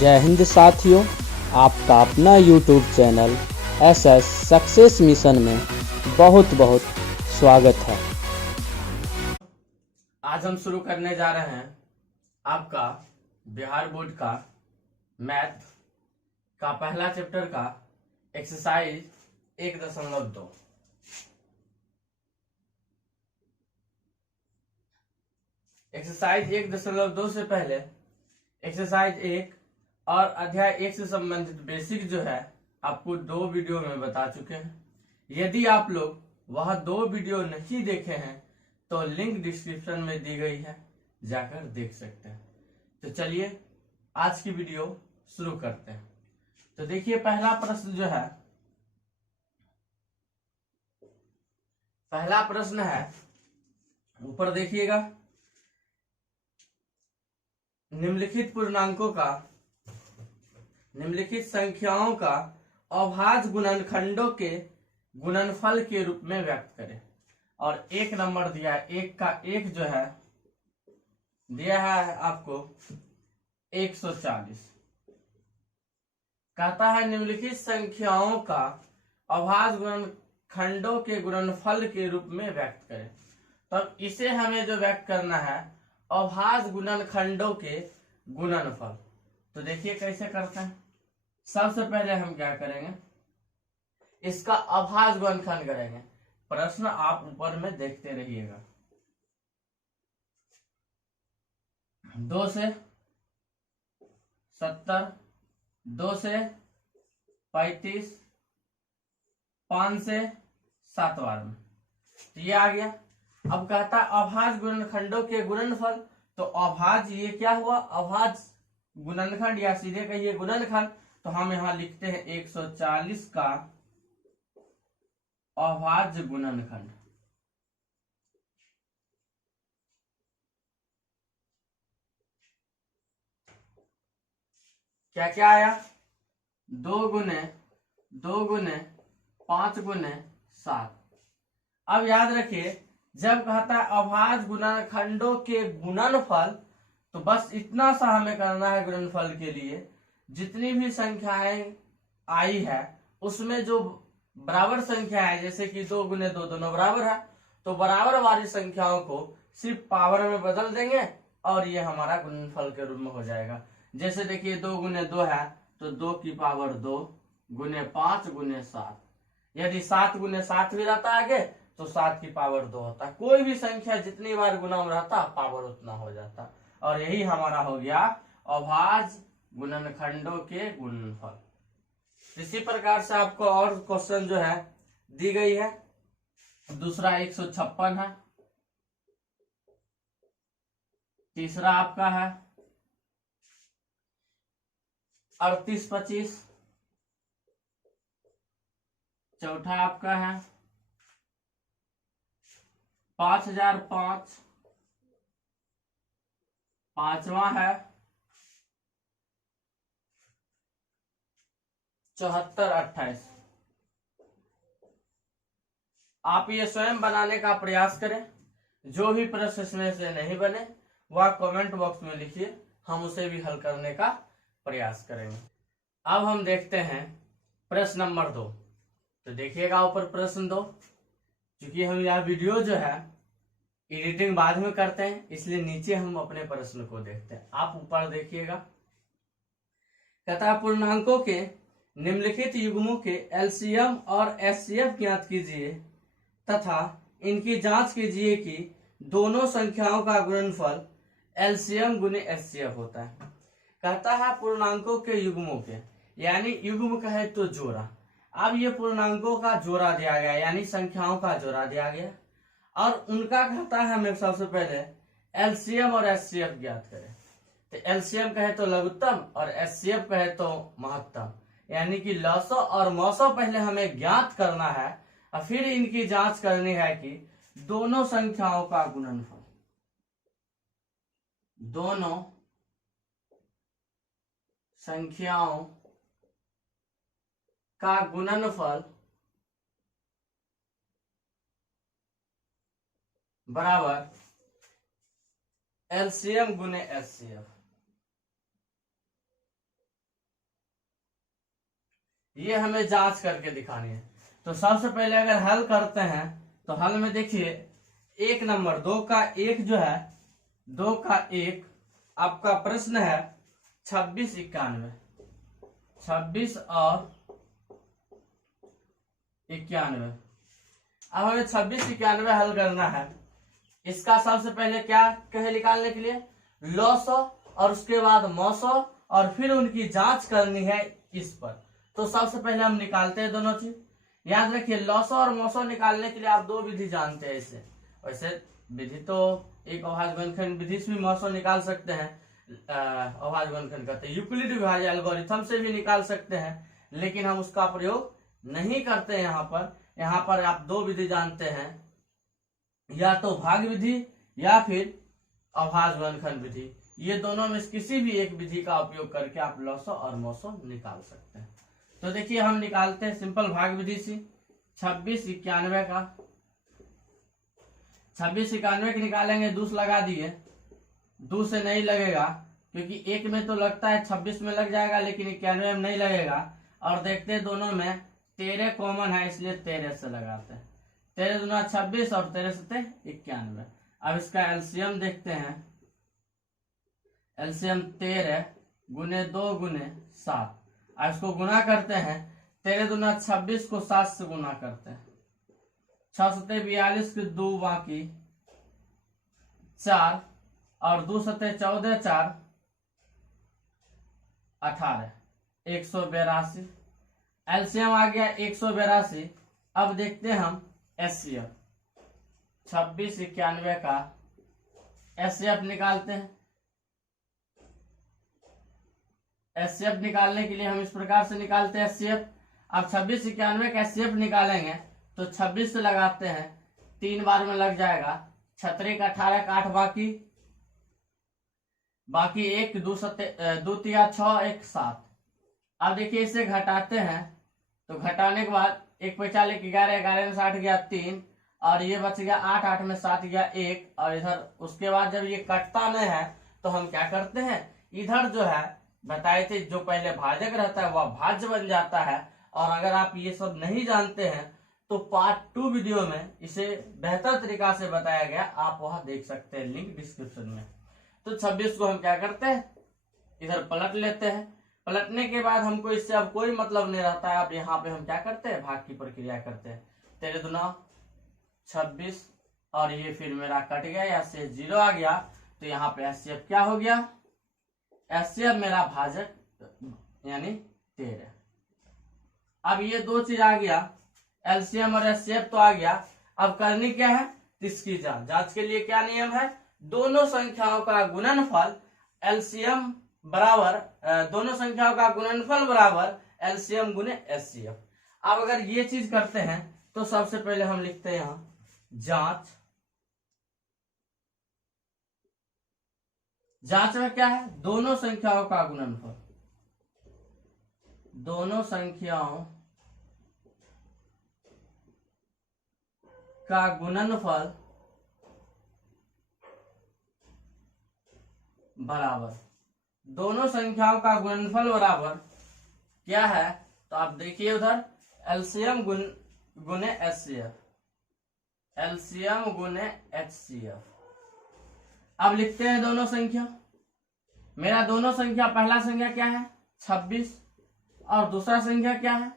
जय हिंद साथियों, आपका अपना YouTube channel SS success mission में बहुत बहुत स्वागत है। आज हम शुरू करने जा रहे हैं आपका बिहार बोर्ड का मैथ का पहला चैप्टर का एक्सरसाइज 1.2। एक्सरसाइज 1.2 से पहले एक्सरसाइज 1 और अध्याय 1 से संबंधित बेसिक जो है आपको 2 वीडियो में बता चुके हैं। यदि आप लोग वह 2 वीडियो नहीं देखे हैं तो लिंक डिस्क्रिप्शन में दी गई है, जाकर देख सकते हैं। तो चलिए आज की वीडियो शुरू करते हैं। तो देखिए पहला प्रश्न जो है, पहला प्रश्न है, ऊपर देखिएगा, निम्नलिखित पूर्णांकों का, निम्नलिखित संख्याओं का अभाज्य गुणनखंडों के गुणनफल के रूप में व्यक्त करें। और 1 नंबर दिया है, 1 का 1 जो है दिया है आपको 140। कहता है निम्नलिखित संख्याओं का अभाज्य गुणनखंडों के गुणनफल के रूप में व्यक्त करें। तब इसे हमें जो व्यक्त करना है अभाज्य गुणनखंडों के गुणनफल। तो देखिए कैसे करते हैं। सबसे पहले हम क्या करेंगे, इसका अभाज्य गुणनखंड करेंगे। प्रश्न आप ऊपर में देखते रहिएगा। 2 से 70, 2 से 35, 5 से 7 बार में, तो ये आ गया। अब कहता है अभाज्य गुणनखंडों के गुणनफल। तो अभाज्य ये क्या हुआ, अभाज्य गुणनखंड या सीधे कहिए गुणनखंड। तो हम यहां लिखते हैं 140 का अभाज्य गुणनखंड। क्या क्या आया, 2 गुने 2 गुने 5 गुने 7। अब याद रखिए जब कहता है अभाज्य गुणनखंडों के गुणनफल, तो बस इतना सा हमें करना है गुणनफल के लिए। जितनी भी संख्याएं आई है उसमें जो बराबर संख्या है, जैसे कि 2 गुने 2 दोनों बराबर है, तो बराबर वाली संख्याओं को सिर्फ पावर में बदल देंगे और ये हमारा गुणनफल के रूप में हो जाएगा। जैसे देखिए 2 गुने 2 है तो 2 की पावर 2 गुने 5 गुने 7। यदि 7 गुने 7 भी रहता आगे तो 7 की पावर 2 होता। कोई भी संख्या जितनी बार गुना में रहता पावर उतना हो जाता। और यही हमारा हो गया अभाज्य गुणनखंडों के गुणनफल। इसी प्रकार से आपको और क्वेश्चन जो है दी गई है। दूसरा 156 है, तीसरा आपका है 3825, चौथा आपका है 5005, पांचवा है 7428। आप ये स्वयं बनाने का प्रयास करें। जो भी प्रश्न इसमें से नहीं बने वह कमेंट बॉक्स में लिखिए, हम उसे भी हल करने का प्रयास करेंगे। अब हम देखते हैं प्रश्न नंबर 2। तो देखिएगा ऊपर प्रश्न 2। क्योंकि हम यह वीडियो जो है एडिटिंग बाद में करते हैं, इसलिए नीचे हम अपने प्रश्न को देखते हैं। आप ऊपर देखिएगा, कहता है पूर्णांकों के निम्नलिखित युग्मों के एलसीएम और एचसीएफ ज्ञात कीजिए तथा इनकी जांच कीजिए कि दोनों संख्याओं का गुणनफल एलसीएम गुने एचसीएफ होता है। कहता है पूर्णांकों के युग्मों के, यानी युग्म कहे तो जोड़ा। अब ये पूर्णांकों का जोड़ा दिया गया, यानी संख्याओं का जोड़ा दिया गया, और उनका कहता है हमें सबसे पहले एलसीएम और एचसीएफ ज्ञात करें। तो एलसीएम कहे तो लघुत्तम और एचसीएफ कहे तो महत्तम, यानी कि लसो और मौसो पहले हमें ज्ञात करना है और फिर इनकी जांच करनी है कि दोनों संख्याओं का गुणनफल, दोनों संख्याओं का गुणनफल बराबर एलसीएम गुने एचसीएफ। ये हमें जांच करके दिखानी है। तो सबसे पहले अगर हल करते हैं तो हल में देखिए 1 नंबर 2 का 1 जो है 2 का 1 आपका प्रश्न है 2691, 26 और 91। अब हमें 2691 हल करना है। इसका सबसे पहले क्या कहे निकालने के लिए लॉसो और उसके बाद मौसो और फिर उनकी जांच करनी है इस पर। तो सबसे पहले हम निकालते हैं दोनों चीज। याद रखिए लॉसो और मौसो निकालने के लिए आप 2 विधि जानते हैं। इसे वैसे विधि तो एक अभाज्य गुणनखंड विधि से भी मौसो निकाल सकते हैं, अभाज्य गुणनखंड कहते हैं, यूक्लिड विभाज्य एल्गोरिथम से भी निकाल सकते हैं, लेकिन हम उसका प्रयोग नहीं करते यहाँ पर। यहाँ पर आप 2 विधि जानते हैं, या तो भाग विधि या फिर अभाज्य गुणनखंड विधि। ये दोनों में से किसी भी एक विधि का उपयोग करके आप लॉसो और मौसो निकाल सकते हैं। तो देखिए हम निकालते हैं सिंपल भाग विधि से 2691 का। 2691 के निकालेंगे, 2 लगा दिए, 2 से नहीं लगेगा क्योंकि 1 में तो लगता है 26 में लग जाएगा लेकिन 91 में नहीं लगेगा। और देखते हैं दोनों में 13 कॉमन है इसलिए 13 से लगाते हैं। 13 दूना 26 और 13 से 91। अब इसका एलसीएम देखते हैं। एलसीएम 13 गुने 2 गुने 7। अब इसको गुना करते हैं, 13 दूना 26 को 7 से गुना करते हैं, 6 सते 42 के 2 बाकी 4 और 2 सते 14 4 18 182। एलसीएम आ गया 182। अब देखते हैं हम एचसीएफ 2691 का एचसीएफ निकालते हैं। एचसीएफ निकालने के लिए हम इस प्रकार से निकालते हैं एचसीएफ। अब 2691 का एचसीएफ निकालेंगे तो 26 से लगाते हैं, 3 बार में लग जाएगा, 6 का 18 का 8 बाकी 1 2 3 6 1 7। अब देखिए इसे घटाते हैं तो घटाने के बाद 1 पे 4 11 11 में 60 गया 3 और ये बच गया 8 8 में 7 गया 1 और इधर उसके बाद जब ये कटता नहीं है तो हम क्या करते हैं, इधर जो है बताए थे जो पहले भाजक रहता है वह भाज्य बन जाता है। और अगर आप ये सब नहीं जानते हैं तो पार्ट 2 वीडियो में इसे बेहतर तरीका से बताया गया, आप वहां देख सकते हैं, लिंक डिस्क्रिप्शन में। तो 26 को हम क्या करते हैं, इधर पलट लेते हैं। पलटने के बाद हमको इससे अब कोई मतलब नहीं रहता है। अब यहाँ पे हम क्या करते हैं, भाग की प्रक्रिया करते हैं। 13 दूना 26 और ये फिर मेरा कट गया, या से 0 आ गया। तो यहाँ पे एचसीएफ क्या हो गया, एचसीएफ मेरा भाजक यानी 13। अब ये 2 चीज आ गया, एलसीएम और एचसीएफ तो आ गया। अब करनी क्या है, इसकी जांच। जांच के लिए क्या नियम है, दोनों संख्याओं का गुणनफल एलसीएम बराबर, दोनों संख्याओं का गुणनफल बराबर एलसीएम गुने एचसीएफ। अब अगर ये चीज करते हैं तो सबसे पहले हम लिखते हैं यहां जांच। जांच में क्या है, दोनों संख्याओं का गुणनफल, दोनों संख्याओं का गुणनफल बराबर, दोनों संख्याओं का गुणनफल बराबर क्या है, तो आप देखिए उधर एलसीएम गुने एचसीएफ, एलसीएम गुने एचसीएफ। अब लिखते हैं दोनों संख्या। मेरा दोनों संख्या, पहला संख्या क्या है 26 और दूसरा संख्या क्या है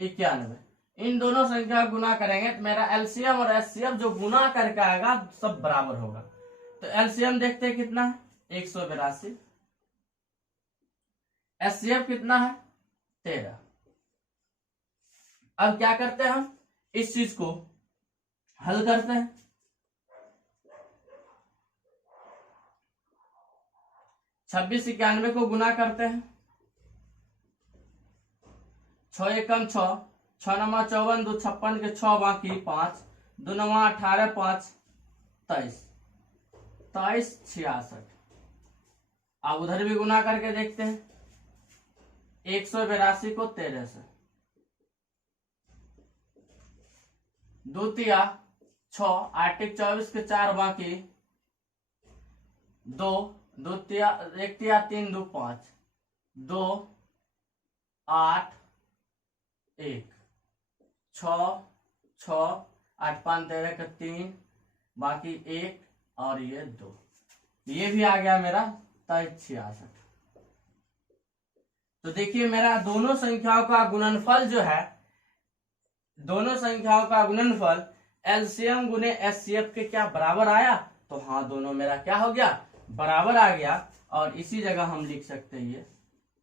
91। इन दोनों संख्या गुना करेंगे तो मेरा एलसीएम और एचसीएफ जो गुना करके आएगा सब बराबर होगा। तो एलसीएम देखते हैं कितना है 182, एचसीएफ कितना है 13। अब क्या करते हैं, हम इस चीज को हल करते हैं। छब्बीस 91 को गुना करते हैं, 6 एकम 6, 6 नमा 54, 2 56 के 6 बाकी 5, 2 नमा 18 5 23, 23 66। अब उधर भी गुना करके देखते हैं, 182 को 13 से, 2 तिया 6, 8 24 के 4 बाकी 2, 2 तिया 1 तिया 3 2 5, 2 8 1, 6, 6, 8 5 13 का 3, बाकी 1 और ये 2, ये भी आ गया मेरा 66। तो देखिए मेरा दोनों संख्याओं का गुणनफल जो है, दोनों संख्याओं का गुणनफल एलसीएम गुने एचसीएफ के क्या बराबर आया? तो हाँ, दोनों मेरा क्या हो गया? बराबर आ गया। और इसी जगह हम लिख सकते हैं ये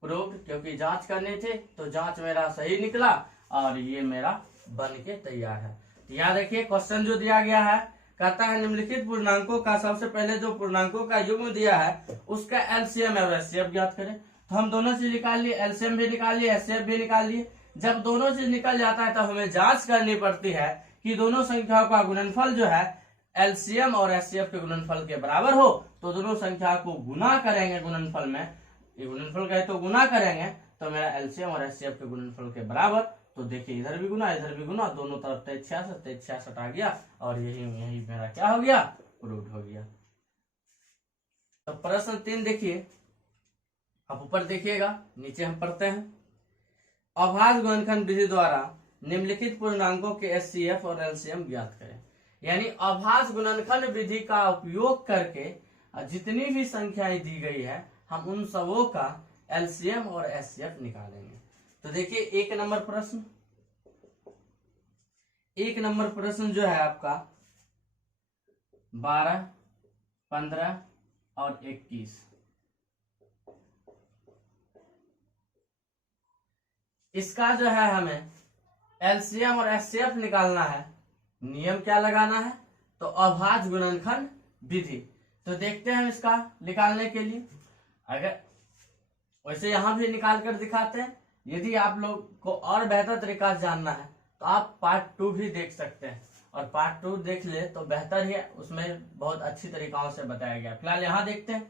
प्रूव्ड, क्योंकि जांच करने थे तो जांच मेरा सही निकला और ये मेरा बन के तैयार है। तो याद रखिए क्वेश्चन जो दिया गया है, कहता है निम्नलिखित पूर्णांकों का, सबसे पहले जो पूर्णांकों का युग्म दिया है उसका एलसीएम और एचसीएफ ज्ञात करें। तो हम दोनों चीज निकाल लिए, एलसीएम भी निकाल लिए, एचसीएफ भी निकाल लिए। जब दोनों चीज निकल जाता है तो हमें जांच करनी पड़ती है कि दोनों संख्याओं का गुणनफल जो है एलसीएम और एचसीएफ के गुणनफल के बराबर हो। तो दोनों संख्या को गुना करेंगे गुणनफल में, ये गुणनफल कहे तो गुना करेंगे, तो मेरा एलसीएम और एचसीएफ के गुणनफल के बराबर। तो देखिए इधर भी गुना इधर भी गुना, दोनों तरफ 66 आ गया और यही मेरा क्या हो गया? प्रूव्ड हो गया। तो प्रश्न 3 देखिए, आप ऊपर देखिएगा, नीचे हम पढ़ते हैं। अभाज्य गुणनखंड विधि द्वारा निम्नलिखित पूर्णांकों के एचसीएफ और एलसीएम ज्ञात करें। यानी अभाज्य गुणनखंड विधि का उपयोग करके जितनी भी संख्याएं दी गई है हम उन सबों का एलसीएम और एचसीएफ निकालेंगे। तो देखिए एक नंबर प्रश्न जो है आपका 12, 15 और 21। इसका जो है हमें एलसीएम और एचसीएफ निकालना है। नियम क्या लगाना है? तो अभाज्य गुणनखंड विधि। तो देखते हैं इसका निकालने के लिए, अगर वैसे यहां भी निकाल कर दिखाते हैं। यदि आप लोग को और बेहतर तरीका से जानना है तो आप पार्ट 2 भी देख सकते हैं, और पार्ट 2 देख ले तो बेहतर है, उसमें बहुत अच्छी तरीकाओं से बताया गया। फिलहाल यहाँ देखते हैं।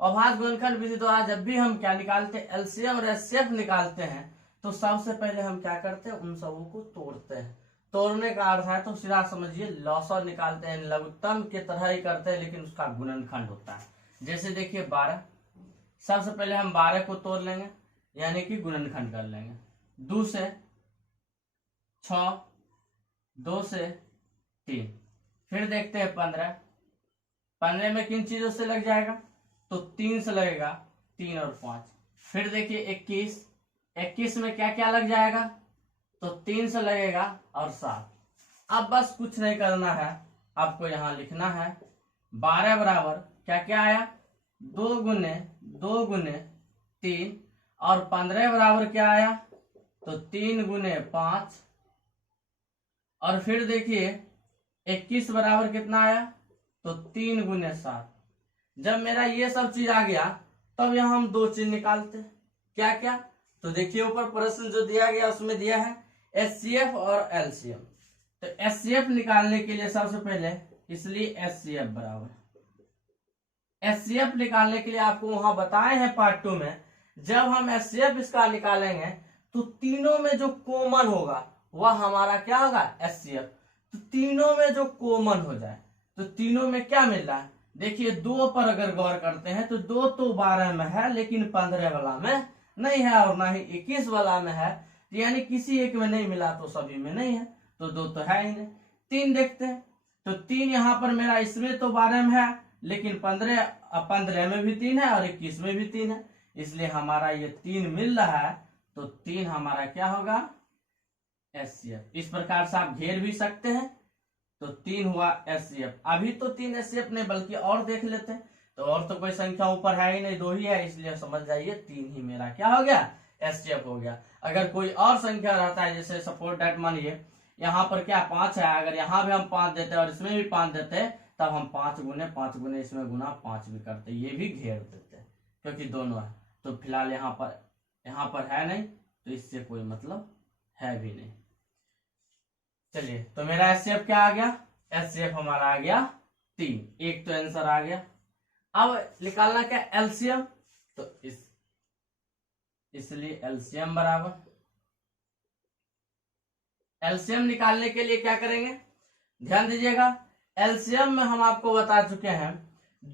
अभाज्य गुणनखंड विधि द्वारा जब भी हम क्या निकालते हैं, एलसीएम और एचसीएफ निकालते हैं, तो सबसे पहले हम क्या करते हैं, उन सबों को तोड़ते हैं। तोड़ने का अर्थ है तो सीधा समझिए लॉसर निकालते हैं, लघुत्तम के तरह ही करते हैं, लेकिन उसका गुणनखंड होता है। जैसे देखिए 12, सबसे पहले हम 12 को तोड़ लेंगे, यानी कि गुणनखंड कर लेंगे। 2 से 6, 2 से 3, फिर देखते हैं 15। 15 में किन चीजों से लग जाएगा? तो 3 से लगेगा, 3 और 5। फिर देखिए 21, 21 में क्या क्या लग जाएगा? तो 3 से लगेगा और 7। अब बस कुछ नहीं करना है, आपको यहां लिखना है 12 बराबर क्या क्या आया? 2 गुने 3, और 15 बराबर क्या आया? तो 3 गुने 5, और फिर देखिए 21 बराबर कितना आया? तो 3 गुने 7। जब मेरा ये सब चीज आ गया तब यहाँ हम 2 चीज निकालते हैं। क्या क्या? तो देखिए ऊपर प्रश्न जो दिया गया उसमें दिया है एचसीएफ और एलसीएम। तो एचसीएफ निकालने के लिए सबसे पहले, इसलिए एचसीएफ बराबर, एचसीएफ निकालने के लिए आपको वहां बताए हैं पार्ट 2 में, जब हम एचसीएफ इसका निकालेंगे तो तीनों में जो कॉमन होगा वह हमारा क्या होगा? एचसीएफ। तो तीनों में जो कॉमन हो जाए, तो तीनों में क्या मिल रहा है? देखिए 2 पर अगर गौर करते हैं तो 2 तो 12 में है, लेकिन 15 वाला में नहीं है, और ना ही 21 वाला में है, यानी किसी एक में नहीं मिला तो सभी में नहीं है, तो 2 तो है ही नहीं। 3 देखते हैं, तो 3 यहाँ पर मेरा, इसमें तो 12 में है, लेकिन 15 में भी 3 है और 21 में भी 3 है, इसलिए हमारा ये 3 मिल रहा है। तो 3 हमारा क्या होगा? एचसीएफ। इस प्रकार से आप घेर भी सकते हैं। तो 3 हुआ एचसीएफ। अभी तो 3 एचसीएफ नहीं, बल्कि और देख लेते हैं, तो और तो कोई संख्या ऊपर है ही नहीं, 2 ही है, इसलिए समझ जाइए 3 ही मेरा क्या हो गया? एचसीएफ हो गया। अगर कोई और संख्या रहता है, जैसे सपोज दैट मानिए यहाँ पर क्या 5 है, अगर यहाँ भी हम 5 देते और इसमें भी 5 देते, तब हम 5 गुने इसमें गुना 5 भी करते, ये भी घेर देते, क्योंकि दोनों है। तो फिलहाल यहाँ पर है नहीं, तो इससे कोई मतलब है भी नहीं। चलिए, तो मेरा एचसीएफ क्या आ गया? एचसीएफ हमारा आ गया 3, एक तो आंसर आ गया। अब निकालना क्या? एलसीएम। तो इसलिए एलसीएम बराबर, एलसीएम निकालने के लिए क्या करेंगे? ध्यान दीजिएगा, एलसीएम में हम आपको बता चुके हैं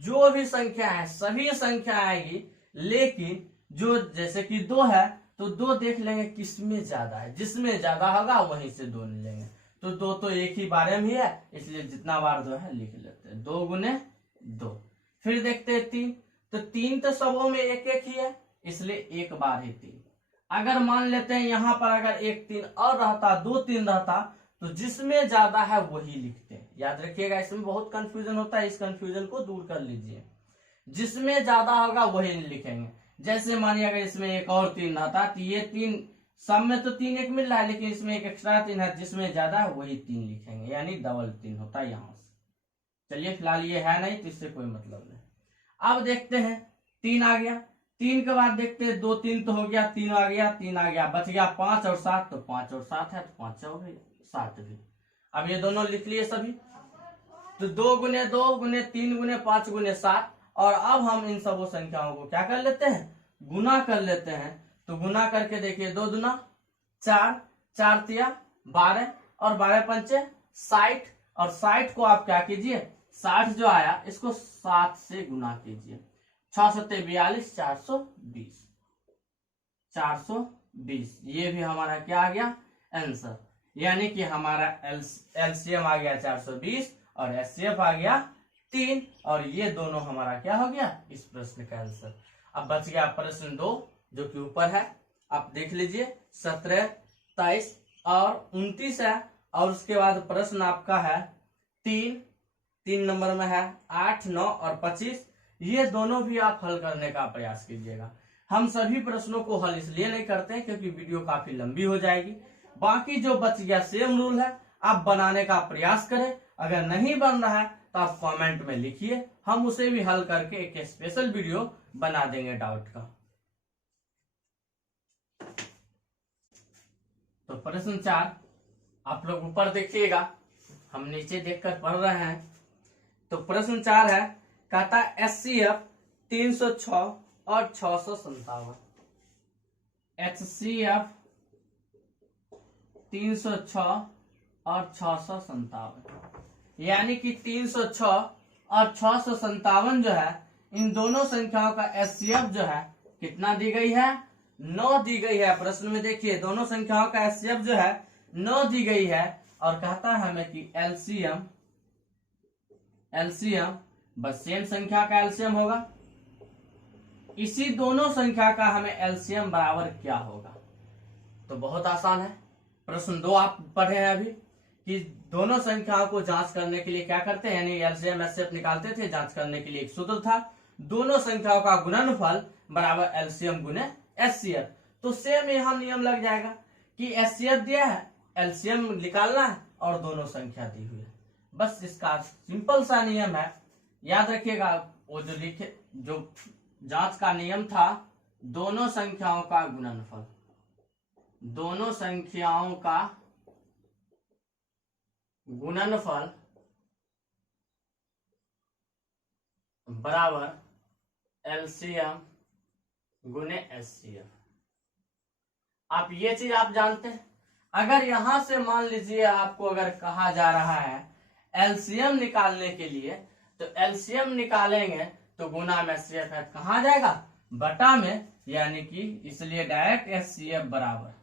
जो भी संख्या है सभी संख्या आएगी, लेकिन जो जैसे कि 2 है तो 2 देख लेंगे किसमें ज्यादा है, जिसमें ज्यादा होगा वहीं से 2 ले लेंगे। तो 2 तो एक ही बारे में ही है, इसलिए जितना बार 2 है लिख लेते हैं, 2 गुने 2। फिर देखते हैं 3, तो 3 तो सबों में एक एक ही है, इसलिए एक बार ही 3। अगर मान लेते हैं यहाँ पर अगर 1 3 और रहता, 2 3 रहता, तो जिसमें ज्यादा है वही लिखते हैं। याद रखिएगा, इसमें बहुत कंफ्यूजन होता है, इस कंफ्यूजन को दूर कर लीजिए। जिसमें ज्यादा होगा वही लिखेंगे। जैसे मानिए अगर इसमें एक और 3 रहता, तो ये 3 सब में तो 3 एक मिल रहा है, लेकिन इसमें एक एक्स्ट्रा 3 है, जिसमें ज्यादा है वही 3 लिखेंगे, यानी डबल 3 होता है यहाँ से। चलिए फिलहाल ये है नहीं तो इससे कोई मतलब नहीं। अब देखते हैं 3 आ गया, 3 के बाद देखते हैं 2 3 तो हो गया, 3 आ गया, 3 आ गया, बच गया 5 और 7, तो 5 और 7 है, तो 5 हो गई 7 भी। अब ये दोनों लिख लिए सभी, तो 2 गुने 2 गुने 3 गुने 5 गुने 7। और अब हम इन सबों संख्याओं को क्या कर लेते हैं, गुना कर लेते हैं। तो गुना करके देखिए, 2 दूना 4, 4 तिया 12 और 12 पंचे 60। और 60 को आप क्या कीजिए, 60 जो आया इसको 7 से गुना कीजिए, 6 सत्ते 42, 420, 420। ये भी हमारा क्या आ गया आंसर, यानी कि हमारा एलसीएम आ गया 420 और एचसीएफ आ गया 3, और ये दोनों हमारा क्या हो गया इस प्रश्न का आंसर। अब बच गया प्रश्न 2 जो कि ऊपर है, आप देख लीजिए 17, 23 और 29 है। और उसके बाद प्रश्न आपका है 3 नंबर में है 8, 9 और 25। ये दोनों भी आप हल करने का प्रयास कीजिएगा। हम सभी प्रश्नों को हल इसलिए नहीं करते हैं क्योंकि वीडियो काफी लंबी हो जाएगी। बाकी जो बच गया सेम रूल है, आप बनाने का प्रयास करें। अगर नहीं बन रहा है तो आप कमेंट में लिखिए, हम उसे भी हल करके एक स्पेशल वीडियो बना देंगे डाउट का। तो प्रश्न 4 आप लोग ऊपर देखिएगा, हम नीचे देखकर पढ़ रहे हैं। तो प्रश्न 4 है, कहता एचसीएफ 306 और 657। एचसीएफ 306 और 657, यानी कि 306 और 657 जो है, इन दोनों संख्याओं का एचसीएफ जो है कितना दी गई है, 9 दी गई है। प्रश्न में देखिए दोनों संख्याओं का एचसीएफ जो है 9 दी गई है, और कहता है हमें कि एलसीएम बस सेम संख्या का एलसीएम होगा, इसी दोनों संख्या का हमें एलसीएम बराबर क्या होगा। तो बहुत आसान है। प्रश्न 2 आप पढ़े हैं अभी कि दोनों संख्याओं को जांच करने के लिए क्या करते हैं, यानी एलसीएम एचसीएफ निकालते थे। जांच करने के लिए एक सूत्र था, दोनों संख्याओं का गुणनफल बराबर एलसीएम गुने एचसीएफ। तो सेम यहाँ नियम लग जाएगा कि एचसीएफ दिया है, एलसीएम निकालना है और दोनों संख्या दी हुई है। बस इसका सिंपल सा नियम है, याद रखिएगा। वो जो जांच का नियम था, दोनों संख्याओं का गुणनफल, दोनों संख्याओं का गुणनफल बराबर एलसीएम गुने एचसीएफ। आप ये चीज आप जानते हैं। अगर यहां से मान लीजिए आपको अगर कहा जा रहा है एलसीएम निकालने के लिए, तो एलसीएम निकालेंगे तो गुना में एचसीएफ है कहाँ जाएगा, बटा में, यानी कि इसलिए डायरेक्ट एचसीएफ बराबर,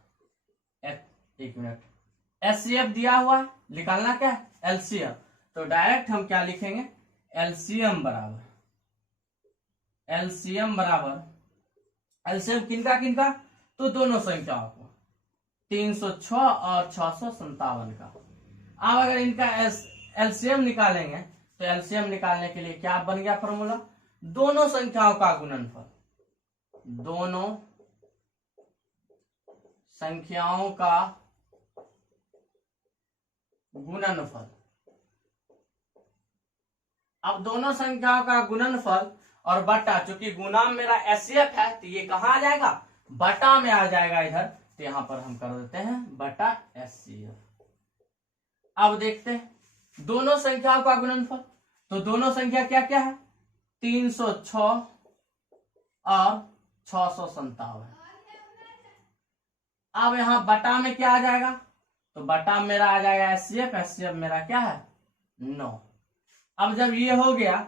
एक मिनट, एचसीएफ दिया हुआ है, निकालना क्या है एलसीएम, तो डायरेक्ट हम क्या लिखेंगे, एलसीएम बराबर एलसीएम किनका किनका, तो दोनों संख्याओं को, 306 और 657 का। अब अगर इनका एलसीएम निकालेंगे तो एलसीएम निकालने के लिए क्या बन गया फॉर्मूला, दोनों संख्याओं का गुणनफल, दोनों संख्याओं का गुणनफल। अब दोनों संख्याओं का गुणनफल और बटा, चूंकि गुना मेरा एचसीएफ है तो ये कहां आ जाएगा, बटा में आ जाएगा इधर, तो यहां पर हम कर देते हैं बटा एचसीएफ। अब देखते हैं दोनों संख्याओं का गुणनफल, तो दोनों संख्या क्या क्या है, 306 और 657। अब यहां बटा में क्या आ जाएगा, तो बटा मेरा आ जाएगा एचसीएफ, एचसीएफ मेरा क्या है 9। अब जब ये हो गया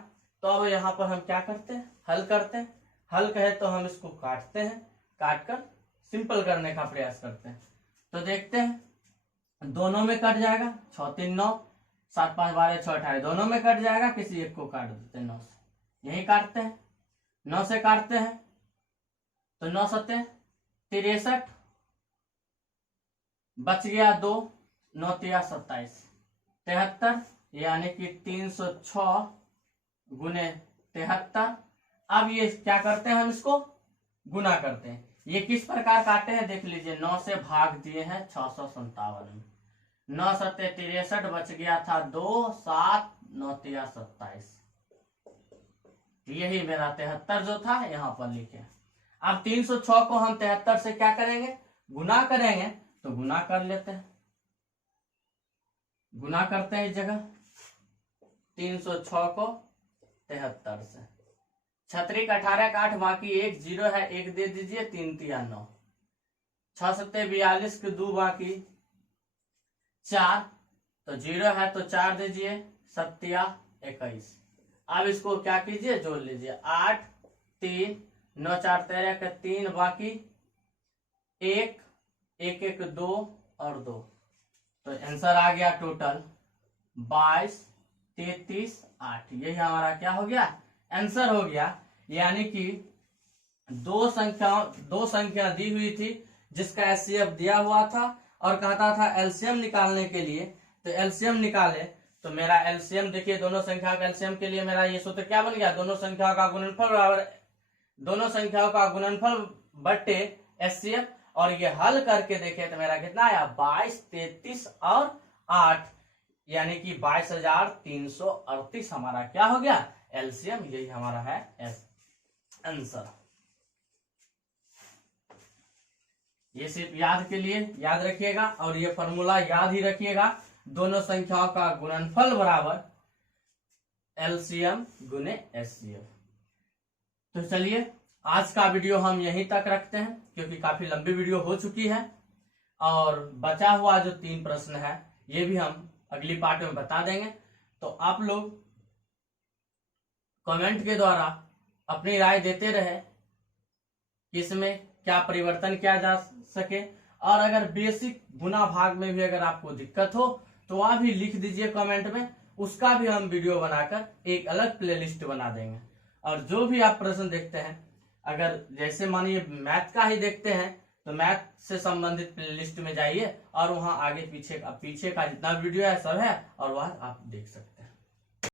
तो अब यहां पर हम क्या करते हैं, हल करते हैं। हल कहे तो हम इसको काटते हैं, काटकर सिंपल करने का प्रयास करते हैं। तो देखते हैं, दोनों में कट जाएगा, 6 3 9, 7 5 12 6 18, दोनों में कट जाएगा, किसी एक को काट देते हैं 9 से। यही काटते हैं, 9 से काटते हैं तो 9 सत्ते 63, बच गया 2, 9 तिया 27, 73, यानी कि 306 गुने 73। अब ये क्या करते हैं, हम इसको गुना करते हैं। ये किस प्रकार काटे हैं देख लीजिए, 9 से भाग दिए हैं 657 में, 9 सत्ते 63, बच गया था 2, 7 9 तिया 27, यही मेरा 73 जो था यहाँ पर लिखे। अब 306 को हम 73 से क्या करेंगे, गुना करेंगे, तो गुना कर लेते हैं, गुना करते हैं इस जगह 306 को 73 से। 36 18 का 8, बाकी 1 0 है, 1 दे दीजिए, 3 तिया 9, 6 सत्ते 42 के 2 बाकी 4, तो 0 है तो 4 दीजिए, 7 तिया 21। अब इसको क्या कीजिए, जोड़ लीजिए, 8 3 9 4 13 के 3, बाकी 1 1 1 2 और 2, तो आंसर आ गया टोटल 22 33 8। यही हमारा क्या हो गया, आंसर हो गया। यानी कि दो संख्या दी हुई थी जिसका एचसीएफ दिया हुआ था और कहता था एलसीएम निकालने के लिए, तो एलसीएम निकाले। तो मेरा एलसीएम देखिए, दोनों संख्या का एलसीएम के लिए मेरा ये सूत्र क्या बन गया, दोनों संख्याओं का गुणनफल बराबर दोनों संख्याओं का गुणनफल बट्टे एचसीएफ। और ये हल करके देखे तो मेरा कितना आया, 22 33 और 8, यानी कि 22,338 हमारा क्या हो गया, एलसीएम। यही हमारा है आंसर। ये सिर्फ याद के लिए याद रखिएगा और ये फॉर्मूला याद ही रखिएगा, दोनों संख्याओं का गुणनफल बराबर एलसीएम गुने एचसीएफ। तो चलिए आज का वीडियो हम यहीं तक रखते हैं, क्योंकि काफी लंबी वीडियो हो चुकी है और बचा हुआ जो 3 प्रश्न है ये भी हम अगली पार्ट में बता देंगे। तो आप लोग कमेंट के द्वारा अपनी राय देते रहे कि इसमें क्या परिवर्तन किया जा सके, और अगर बेसिक गुना भाग में भी अगर आपको दिक्कत हो तो वहां भी लिख दीजिए कमेंट में, उसका भी हम वीडियो बनाकर एक अलग प्लेलिस्ट बना देंगे। और जो भी आप प्रश्न देखते हैं, अगर जैसे मानिए मैथ का ही देखते हैं तो मैथ से संबंधित प्लेलिस्ट में जाइए और वहां आगे पीछे का जितना वीडियो है सब है और वह आप देख सकते हैं।